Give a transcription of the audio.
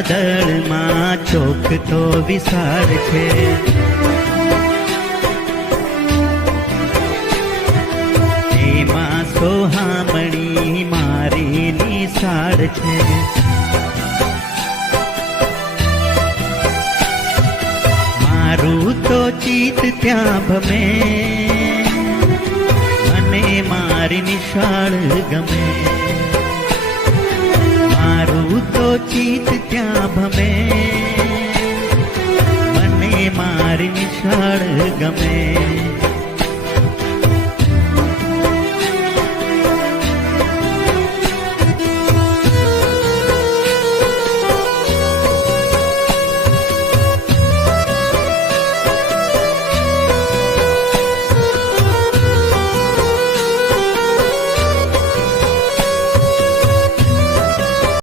વાદળમાં ચોક તો વિશાળ છે, એમાં સોહામણી મારી નિશાળ છે। મારું તો ચિત્ત ત્યાં ભમે, મને મારી નિશાળ ગમે।